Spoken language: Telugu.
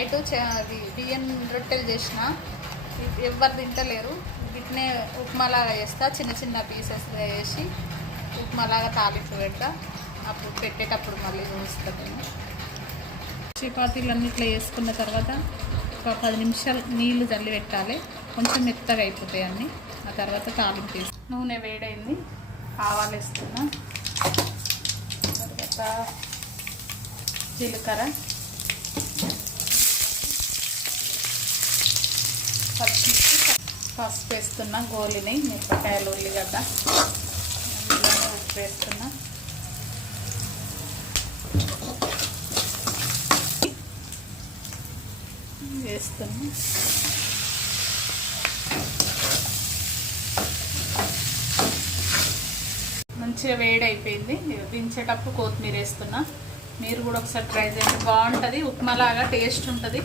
నైట్ అది బియ్యం రొట్టెలు చేసిన, ఎవరు తింటలేరు. వీటినే ఉప్మాలాగా చేస్తా, చిన్న చిన్న పీసెస్ వేసి ఉప్మాలాగా తాలింపు పెడతా. అప్పుడు పెట్టేటప్పుడు మళ్ళీ చూస్తాను నేను. చపాతీలన్నీ ఇట్లా వేసుకున్న తర్వాత ఒక 10 నిమిషాలు నీళ్లు చల్లి పెట్టాలి, కొంచెం మెత్తగా అయిపోతాయి అన్నీ. ఆ తర్వాత తాలింపు వేసి నూనె వేడైంది, ఆవాలు వేస్తున్నా, తర్వాత జీలకర్ర, పచ్చిమిర్చి, పసుపు వేస్తున్నా, గోలిని మిరపకాయలు, ఉల్లిగడ్డ, ఉప్పు వేస్తున్నా, వేస్తున్నా. మంచిగా వేడి అయిపోయింది. దించేటప్పుడు కొత్తిమీర వేస్తున్నా. మీరు కూడా ఒకసారి ట్రై చేయండి, బాగుంటుంది, ఉప్మాలాగా టేస్ట్ ఉంటుంది.